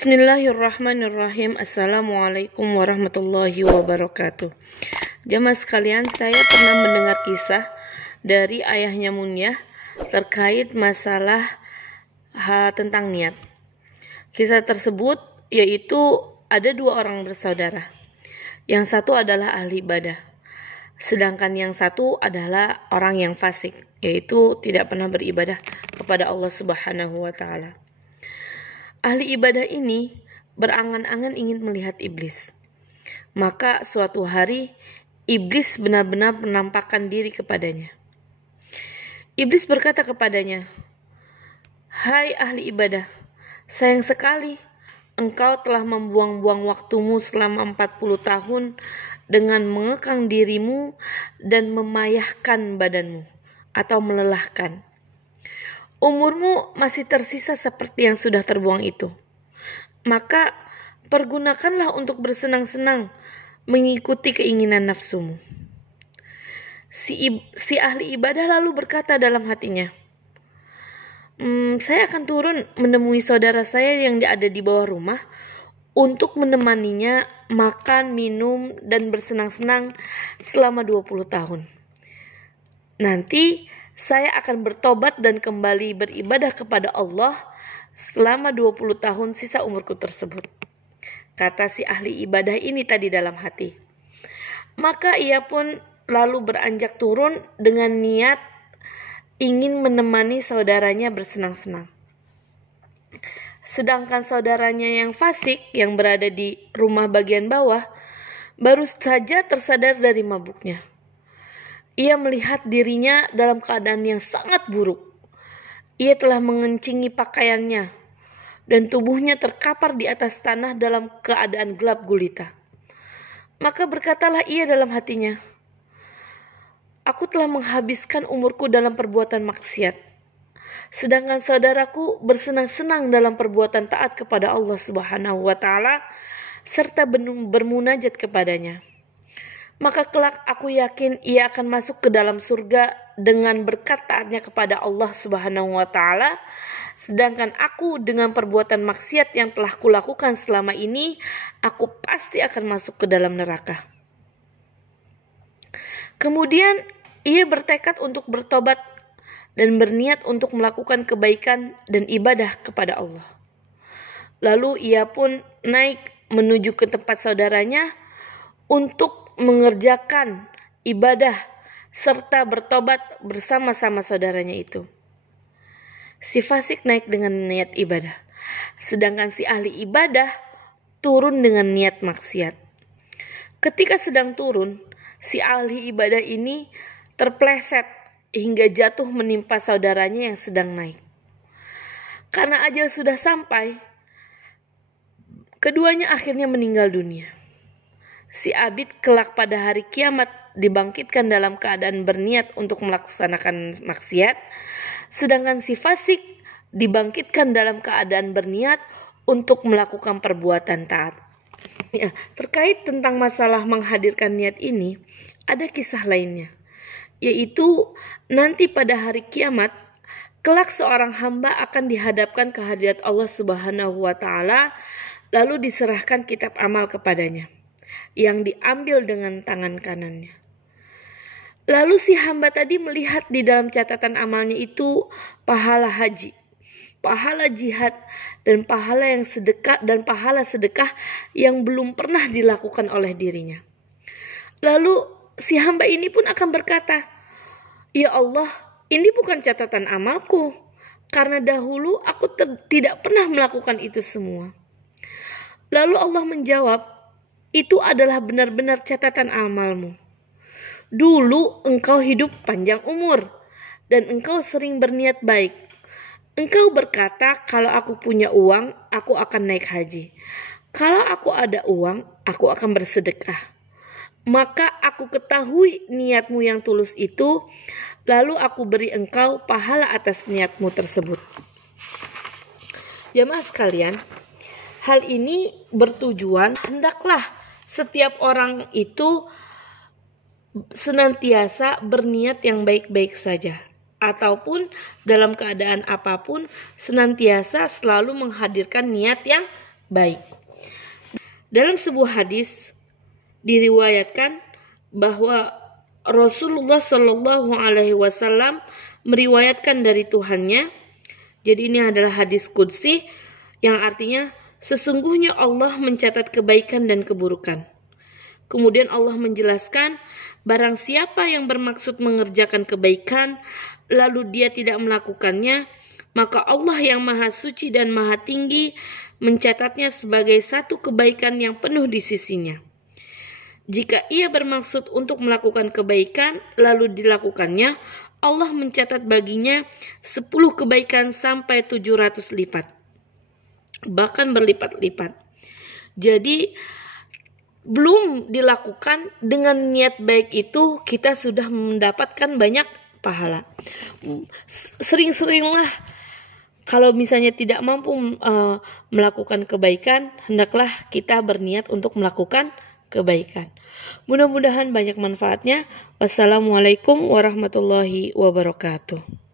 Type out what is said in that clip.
Bismillahirrahmanirrahim. Assalamualaikum warahmatullahi wabarakatuh. Jamaah sekalian, saya pernah mendengar kisah dari ayahnya Munyah terkait masalah tentang niat. Kisah tersebut yaitu ada dua orang bersaudara. Yang satu adalah ahli ibadah, sedangkan yang satu adalah orang yang fasik, yaitu tidak pernah beribadah kepada Allah Subhanahu wa Ta'ala. Ahli ibadah ini berangan-angan ingin melihat iblis. Maka suatu hari iblis benar-benar menampakkan diri kepadanya. Iblis berkata kepadanya, "Hai ahli ibadah, sayang sekali engkau telah membuang-buang waktumu selama 40 tahun dengan mengekang dirimu dan memayahkan badanmu atau melelahkan. Umurmu masih tersisa seperti yang sudah terbuang itu. Maka pergunakanlah untuk bersenang-senang mengikuti keinginan nafsumu." Si ahli ibadah lalu berkata dalam hatinya, "Saya akan turun menemui saudara saya yang ada di bawah rumah untuk menemaninya makan, minum, dan bersenang-senang selama 20 tahun. Nanti saya akan bertobat dan kembali beribadah kepada Allah selama 20 tahun sisa umurku tersebut," kata si ahli ibadah ini tadi dalam hati. Maka ia pun lalu beranjak turun dengan niat ingin menemani saudaranya bersenang-senang. Sedangkan saudaranya yang fasik yang berada di rumah bagian bawah baru saja tersadar dari mabuknya. Ia melihat dirinya dalam keadaan yang sangat buruk. Ia telah mengencingi pakaiannya dan tubuhnya terkapar di atas tanah dalam keadaan gelap gulita. Maka berkatalah ia dalam hatinya, "Aku telah menghabiskan umurku dalam perbuatan maksiat, sedangkan saudaraku bersenang-senang dalam perbuatan taat kepada Allah Subhanahu wa Ta'ala serta bermunajat kepadanya. Maka kelak aku yakin ia akan masuk ke dalam surga dengan berkat taatnya kepada Allah Subhanahu wa Ta'ala, sedangkan aku dengan perbuatan maksiat yang telah kulakukan selama ini, aku pasti akan masuk ke dalam neraka." Kemudian ia bertekad untuk bertobat dan berniat untuk melakukan kebaikan dan ibadah kepada Allah. Lalu ia pun naik menuju ke tempat saudaranya untuk mengerjakan ibadah serta bertobat bersama-sama saudaranya itu. Si fasik naik dengan niat ibadah, sedangkan si ahli ibadah turun dengan niat maksiat. Ketika sedang turun, si ahli ibadah ini terpleset hingga jatuh menimpa saudaranya yang sedang naik. Karena ajal sudah sampai, keduanya akhirnya meninggal dunia. Si abid kelak pada hari kiamat dibangkitkan dalam keadaan berniat untuk melaksanakan maksiat, sedangkan si fasik dibangkitkan dalam keadaan berniat untuk melakukan perbuatan taat. Ya, terkait tentang masalah menghadirkan niat ini, ada kisah lainnya, yaitu nanti pada hari kiamat, kelak seorang hamba akan dihadapkan ke hadirat Allah Subhanahu wa Ta'ala, lalu diserahkan kitab amal kepadanya yang diambil dengan tangan kanannya. Lalu si hamba tadi melihat di dalam catatan amalnya itu pahala haji, pahala jihad, dan pahala sedekah yang belum pernah dilakukan oleh dirinya. Lalu si hamba ini pun akan berkata, "Ya Allah, ini bukan catatan amalku, karena dahulu aku tidak pernah melakukan itu semua." Lalu Allah menjawab, "Itu adalah benar-benar catatan amalmu. Dulu engkau hidup panjang umur dan engkau sering berniat baik. Engkau berkata, kalau aku punya uang, aku akan naik haji. Kalau aku ada uang, aku akan bersedekah. Maka aku ketahui niatmu yang tulus itu, lalu aku beri engkau pahala atas niatmu tersebut." Jamaah sekalian, hal ini bertujuan hendaklah setiap orang itu senantiasa berniat yang baik-baik saja, ataupun dalam keadaan apapun senantiasa selalu menghadirkan niat yang baik. Dalam sebuah hadis diriwayatkan bahwa Rasulullah Shallallahu Alaihi Wasallam meriwayatkan dari Tuhannya. Jadi ini adalah hadis qudsi yang artinya sesungguhnya Allah mencatat kebaikan dan keburukan. Kemudian Allah menjelaskan, barang siapa yang bermaksud mengerjakan kebaikan lalu dia tidak melakukannya, maka Allah yang Maha Suci dan Maha Tinggi mencatatnya sebagai satu kebaikan yang penuh di sisinya. Jika ia bermaksud untuk melakukan kebaikan lalu dilakukannya, Allah mencatat baginya 10 kebaikan sampai 700 lipat. Bahkan berlipat-lipat. Jadi belum dilakukan dengan niat baik itu kita sudah mendapatkan banyak pahala. Sering-seringlah kalau misalnya tidak mampu melakukan kebaikan, hendaklah kita berniat untuk melakukan kebaikan. Mudah-mudahan banyak manfaatnya. Wassalamualaikum warahmatullahi wabarakatuh.